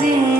Ready.